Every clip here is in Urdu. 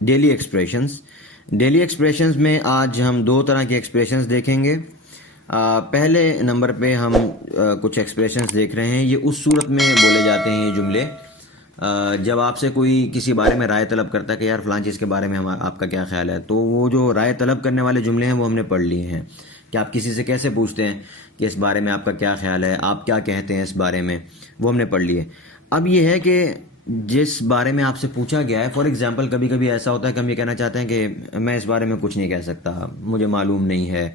Daily expressions. ڈیلی ایکسپریشنز میں آج ہم دو طرح کے ایکسپریشنز دیکھیں گے. پہلے نمبر پہ ہم کچھ ایکسپریشنز دیکھ رہے ہیں. یہ اس صورت میں بولے جاتے ہیں یہ جملے جب آپ سے کوئی کسی بارے میں رائے طلب کرتا ہے کہ یار فلان چیز کے بارے میں آپ کا کیا خیال ہے. تو وہ جو رائے طلب کرنے والے جملے ہیں وہ ہم نے پڑھ لیے ہیں کہ آپ کسی سے کیسے پوچھتے ہیں کہ اس بارے میں آپ کا کیا خیال ہے, آپ کیا کہتے ہیں اس بارے میں, وہ ہم نے پڑھ لیے. اب یہ ہے کہ جس بارے میں آپ سے پوچھا گیا ہے, فار ایگزامپل کبھی کبھی ایسا ہوتا ہے کہ ہم یہ کہنا چاہتے ہیں کہ میں اس بارے میں کچھ نہیں کہہ سکتا, مجھے معلوم نہیں ہے.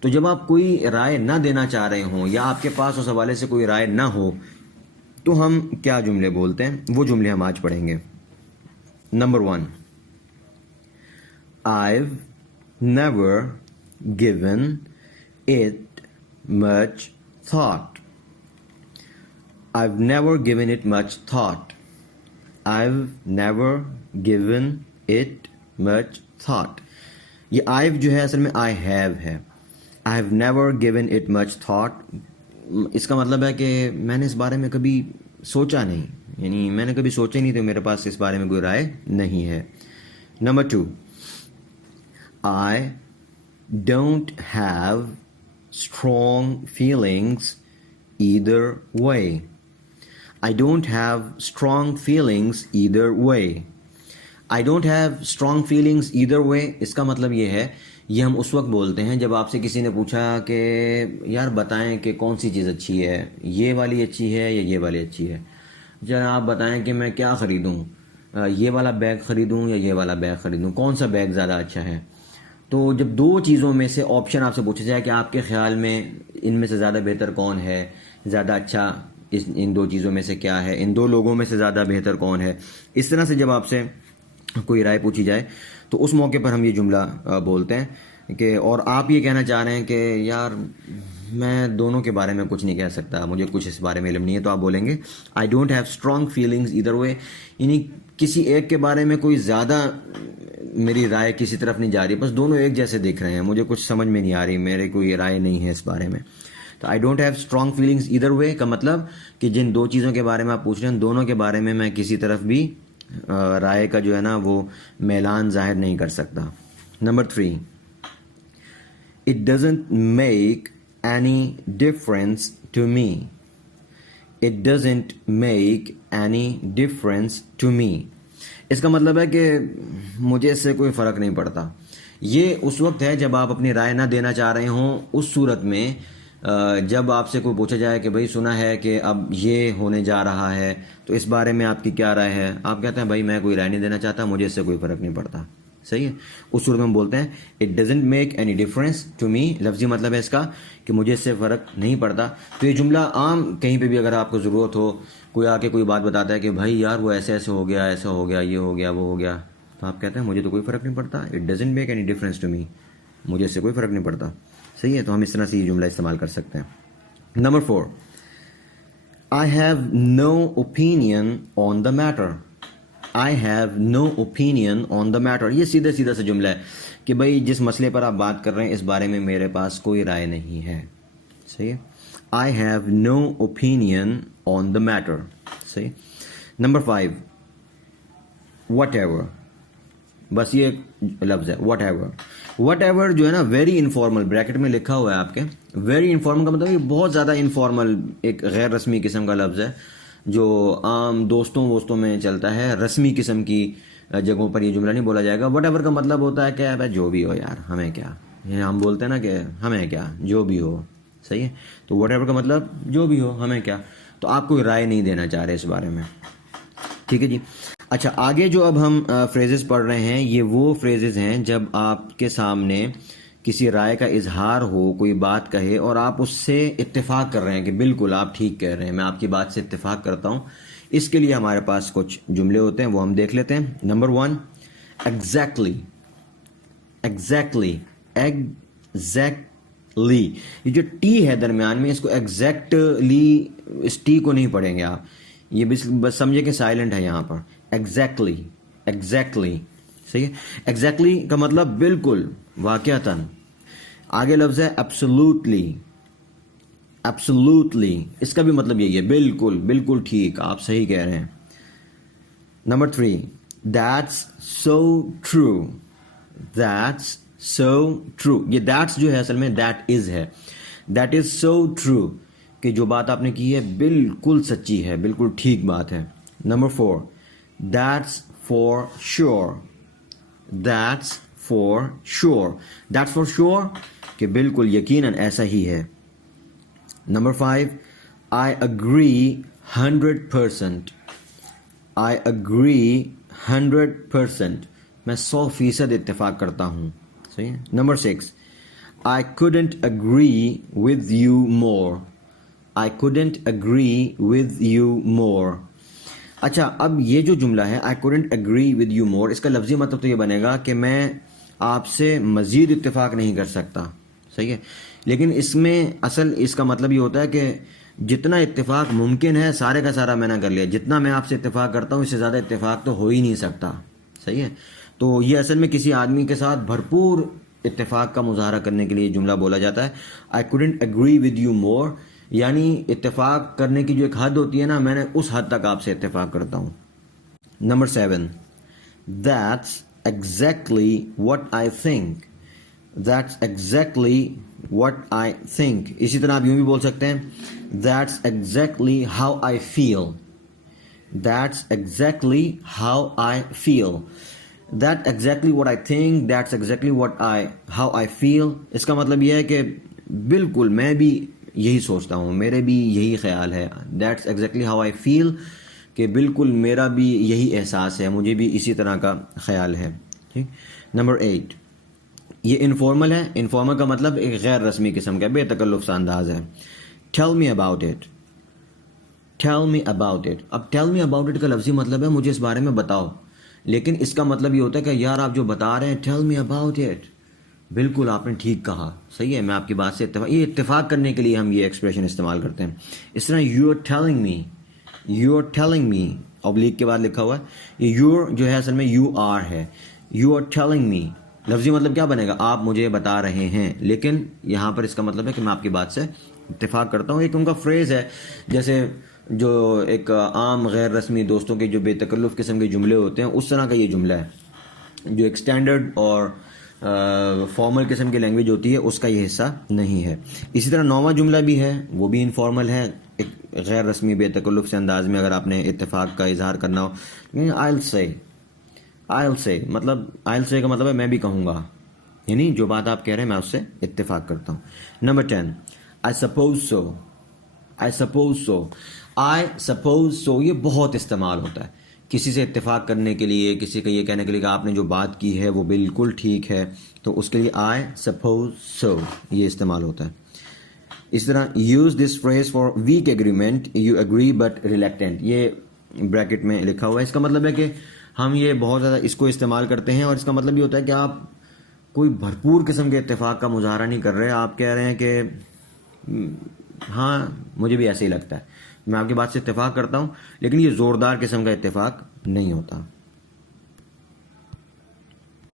تو جب آپ کوئی رائے نہ دینا چاہ رہے ہوں یا آپ کے پاس اس حوالے سے کوئی رائے نہ ہو تو ہم کیا جملے بولتے ہیں, وہ جملے ہم آج پڑھیں گے. Number 1, I've never given it much thought. I've never given it much thought. I've never given it much thought. یہ I've جو ہے اصل میں I have ہے. I've never given it much thought. اس کا مطلب ہے کہ میں نے اس بارے میں کبھی سوچا نہیں, یعنی میں نے کبھی سوچا نہیں تو میرے پاس اس بارے میں کوئی رائے نہیں ہے. Number 2, I don't have strong feelings either way. I don't have strong feelings either way. I don't have strong feelings either way. اس کا مطلب یہ ہے, یہ ہم اس وقت بولتے ہیں جب آپ سے کسی نے پوچھا کہ یار بتائیں کہ کون سی چیز اچھی ہے, یہ والی اچھی ہے یا یہ والی اچھی ہے. ذرا آپ بتائیں کہ میں کیا خریدوں, یہ والا بیگ خریدوں یا یہ والا بیگ خریدوں, کون سا بیگ زیادہ اچھا ہے. تو جب دو چیزوں میں سے آپشن آپ سے پوچھا جائے کہ آپ کے خیال میں ان میں سے زیادہ بہتر کون ہے, زیادہ اچھا ان دو چیزوں میں سے کیا ہے, ان دو لوگوں میں سے زیادہ بہتر کون ہے, اس طرح سے جب آپ سے کوئی رائے پوچھی جائے تو اس موقع پر ہم یہ جملہ بولتے ہیں کہ, اور آپ یہ کہنا چاہ رہے ہیں کہ یار میں دونوں کے بارے میں کچھ نہیں کہہ سکتا, مجھے کچھ اس بارے میں علم نہیں ہے, تو آپ بولیں گے I don't have strong feelings either way. یعنی کسی ایک کے بارے میں کوئی زیادہ میری رائے کسی طرف نہیں جا رہی, بس دونوں ایک جیسے دکھ رہے ہیں, مجھے کچھ سمجھ میں نہیں آ رہی, میرے کوئی رائے نہیں ہے اس بارے میں. تو I don't have strong feelings either way کا مطلب کہ جن دو چیزوں کے بارے میں آپ پوچھ رہے ہیں دونوں کے بارے میں میں کسی طرف بھی رائے کا جو ہے نا وہ میلان ظاہر نہیں کر سکتا. Number 3, It doesn't make any difference to me. It doesn't make any difference to me. اس کا مطلب ہے کہ مجھے اس سے کوئی فرق نہیں پڑتا. یہ اس وقت ہے جب آپ اپنی رائے نہ دینا چاہ رہے ہوں. اس صورت میں جب آپ سے کوئی پوچھا جائے کہ بھائی سنا ہے کہ اب یہ ہونے جا رہا ہے تو اس بارے میں آپ کی کیا رائے ہے, آپ کہتے ہیں بھائی میں کوئی رائے نہیں دینا چاہتا, مجھے اس سے کوئی فرق نہیں پڑتا. صحیح ہے. اس صورت میں ہم بولتے ہیں it doesn't make any difference to me. لفظی مطلب ہے اس کا کہ مجھے اس سے فرق نہیں پڑتا. تو یہ جملہ عام کہیں پہ بھی اگر آپ کو ضرورت ہو, کوئی آ کے کوئی بات بتاتا ہے کہ بھائی یار وہ ایسے ایسے ہو گیا, ایسا ہو گیا, یہ ہو گیا, وہ ہو گیا, تو آپ کہتے ہیں مجھے تو کوئی فرق نہیں پڑتا, it doesn't make any difference to me, مجھے اس سے کوئی فرق نہیں پڑتا. صحیح ہے. تو ہم اس طرح سے یہ جملہ استعمال کر سکتے ہیں. Number 4, I have no opinion on the matter. I have no opinion on the matter. یہ سیدھا سیدھا سا جملہ ہے کہ بھائی جس مسئلے پر آپ بات کر رہے ہیں اس بارے میں میرے پاس کوئی رائے نہیں ہے. صحیح ہے. I have no opinion on the matter. صحیح. Number 5, whatever. بس یہ ایک لفظ ہے whatever. whatever جو ہے نا ویری انفارمل, بریکٹ میں لکھا ہوا ہے آپ کے. ویری انفارمل کا مطلب یہ بہت زیادہ انفارمل, ایک غیر رسمی قسم کا لفظ ہے جو عام دوستوں میں چلتا ہے. رسمی قسم کی جگہوں پر یہ جملہ نہیں بولا جائے گا. وٹ ایور کا مطلب ہوتا ہے کہ جو بھی ہو یار ہمیں کیا, یہ ہم بولتے ہیں نا کہ ہمیں کیا, جو بھی ہو. صحیح ہے. تو وٹ ایور کا مطلب جو بھی ہو, ہمیں کیا. تو آپ کوئی رائے نہیں دینا چاہ رہے اس بارے میں. ٹھیک ہے جی. اچھا, آگے جو اب ہم فریزز پڑھ رہے ہیں یہ وہ فریزز ہیں جب آپ کے سامنے کسی رائے کا اظہار ہو, کوئی بات کہے اور آپ اس سے اتفاق کر رہے ہیں کہ بالکل آپ ٹھیک کہہ رہے ہیں, میں آپ کی بات سے اتفاق کرتا ہوں. اس کے لیے ہمارے پاس کچھ جملے ہوتے ہیں, وہ ہم دیکھ لیتے ہیں. Number 1, exactly. exactly. exactly. یہ جو ٹی ہے درمیان میں, اس کو ایگزیکٹلی, اس ٹی کو نہیں پڑھیں گے آپ, یہ بس سمجھے کہ سائلنٹ ہے یہاں پر. exactly. exactly. صحیح ہے. exactly کا مطلب بالکل, واقعتاً. آگے لفظ ہے absolutely. absolutely. اس کا بھی مطلب یہی ہے, بالکل بالکل ٹھیک, آپ صحیح کہہ رہے ہیں. Number 3, That's so true. That's so true. یہ that's جو ہے اصل میں that is ہے. That is so true کہ جو بات آپ نے کی ہے بالکل سچی ہے, بالکل ٹھیک بات ہے. Number 4, that's for sure. That's for sure. That's for sure کہ بالکل یقیناً ایسا ہی ہے. Number 5, I agree 100%. I agree 100%. میں 100% اتفاق کرتا ہوں. صحیح ہے. Number 6, I couldn't agree with you more. I couldn't agree with you more. اچھا, اب یہ جو جملہ ہے I couldn't agree with you more, اس کا لفظی مطلب تو یہ بنے گا کہ میں آپ سے مزید اتفاق نہیں کر سکتا. صحیح ہے. لیکن اس میں اصل اس کا مطلب یہ ہوتا ہے کہ جتنا اتفاق ممکن ہے سارے کا سارا میں نے کر لیا. جتنا میں آپ سے اتفاق کرتا ہوں اس سے زیادہ اتفاق تو ہو ہی نہیں سکتا. صحیح ہے. تو یہ اصل میں کسی آدمی کے ساتھ بھرپور اتفاق کا مظاہرہ کرنے کے لیے جملہ بولا جاتا ہے. I couldn't agree with you more, یعنی اتفاق کرنے کی جو ایک حد ہوتی ہے نا, میں نے اس حد تک آپ سے اتفاق کرتا ہوں. Number 7, that's exactly what I think. That's exactly what I think. اسی طرح آپ یوں بھی بول سکتے ہیں that's exactly how I feel. That's exactly how I feel. That exactly what I think. That's exactly how I feel. اس کا مطلب یہ ہے کہ بالکل میں بھی یہی سوچتا ہوں, میرے بھی یہی خیال ہے. That's exactly how I feel کہ بالکل میرا بھی یہی احساس ہے, مجھے بھی اسی طرح کا خیال ہے. ٹھیک. Number 8, یہ انفارمل ہے. انفارمل کا مطلب ایک غیر رسمی قسم کا بے تکلف سا انداز ہے. Tell me about it. Tell me about it. اب tell me about it کا لفظی مطلب ہے مجھے اس بارے میں بتاؤ, لیکن اس کا مطلب یہ ہوتا ہے کہ یار آپ جو بتا رہے ہیں tell me about it, بالکل آپ نے ٹھیک کہا. صحیح ہے, میں آپ کی بات سے یہ اتفاق کرنے کے لیے ہم یہ ایکسپریشن استعمال کرتے ہیں. اس طرح you are telling me, you are telling me, oblique کے بعد لکھا ہوا ہے. یہ you جو ہے اصل میں you are ہے. you are telling me لفظی مطلب کیا بنے گا, آپ مجھے بتا رہے ہیں, لیکن یہاں پر اس کا مطلب ہے کہ میں آپ کی بات سے اتفاق کرتا ہوں. ایک ان کا فریز ہے, جیسے جو ایک عام غیر رسمی دوستوں کے جو بے تکلف قسم کے جملے ہوتے ہیں اس طرح کا یہ جملہ ہے. جو ایک سٹینڈرڈ اور فارمل قسم کی لینگویج ہوتی ہے اس کا یہ حصہ نہیں ہے. اسی طرح 9واں جملہ بھی ہے, وہ بھی انفارمل ہے, ایک غیر رسمی بے تکلف سے انداز میں اگر آپ نے اتفاق کا اظہار کرنا ہو. I'll say مطلب I'll say کا مطلب ہے میں بھی کہوں گا, یعنی جو بات آپ کہہ رہے ہیں میں اس سے اتفاق کرتا ہوں. Number 10, I suppose so. I suppose so. I suppose so یہ بہت استعمال ہوتا ہے کسی سے اتفاق کرنے کے لیے, کسی کا یہ کہنے کے لیے کہ آپ نے جو بات کی ہے وہ بالکل ٹھیک ہے, تو اس کے لیے I suppose so یہ استعمال ہوتا ہے. اس طرح use this phrase for weak agreement, you agree but reluctant, یہ بریکٹ میں لکھا ہوا ہے. اس کا مطلب ہے کہ ہم یہ بہت زیادہ اس کو استعمال کرتے ہیں, اور اس کا مطلب یہ ہوتا ہے کہ آپ کوئی بھرپور قسم کے اتفاق کا مظاہرہ نہیں کر رہے, آپ کہہ رہے ہیں کہ ہاں مجھے بھی ایسے ہی لگتا ہے, میں آپ کی بات سے اتفاق کرتا ہوں, لیکن یہ زوردار قسم کا اتفاق نہیں ہوتا.